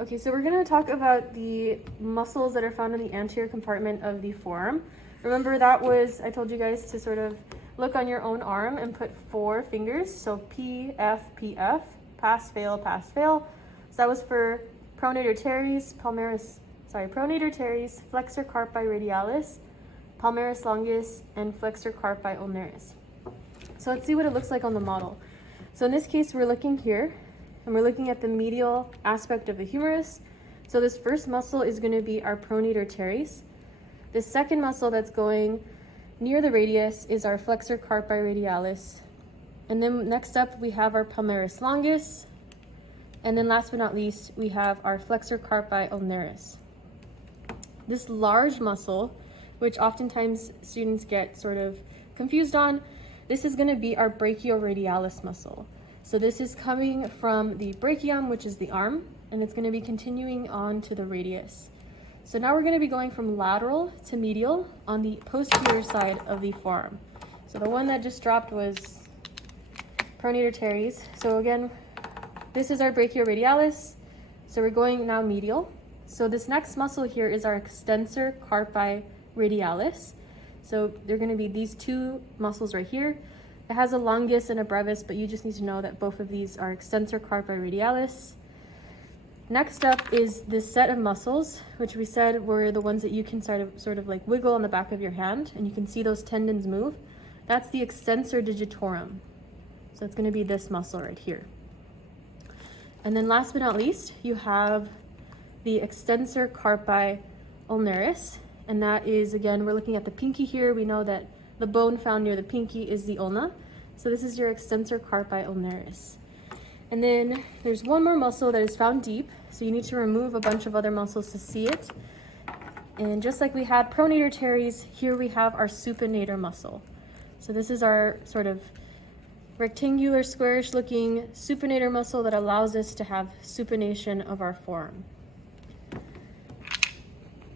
Okay, so we're going to talk about the muscles that are found in the anterior compartment of the forearm. Remember that was, I told you guys to sort of look on your own arm and put 4 fingers. So P, F, P, F, pass, fail, pass, fail. So that was for pronator teres, pronator teres, flexor carpi radialis, palmaris longus, and flexor carpi ulnaris. So let's see what it looks like on the model. So in this case, we're looking here, and we're looking at the medial aspect of the humerus. So this first muscle is going to be our pronator teres. The second muscle that's going near the radius is our flexor carpi radialis. And then next up, we have our palmaris longus. And then last but not least, we have our flexor carpi ulnaris. This large muscle, which oftentimes students get sort of confused on, this is going to be our brachioradialis muscle. So this is coming from the brachium, which is the arm, and it's going to be continuing on to the radius. So now we're going to be going from lateral to medial on the posterior side of the forearm. So the one that just dropped was pronator teres. So again, this is our brachioradialis. So we're going now medial. So this next muscle here is our extensor carpi radialis. So they're going to be these 2 muscles right here. It has a longus and a brevis, but you just need to know that both of these are extensor carpi radialis. Next up is this set of muscles, which we said were the ones that you can sort of like wiggle on the back of your hand, and you can see those tendons move. That's the extensor digitorum. So it's going to be this muscle right here. And then last but not least, you have the extensor carpi ulnaris, and that is, again, we're looking at the pinky here. We know that the bone found near the pinky is the ulna. So this is your extensor carpi ulnaris. And then there's one more muscle that is found deep. So you need to remove a bunch of other muscles to see it. And just like we had pronator teres, here we have our supinator muscle. So this is our sort of rectangular, squarish looking supinator muscle that allows us to have supination of our forearm.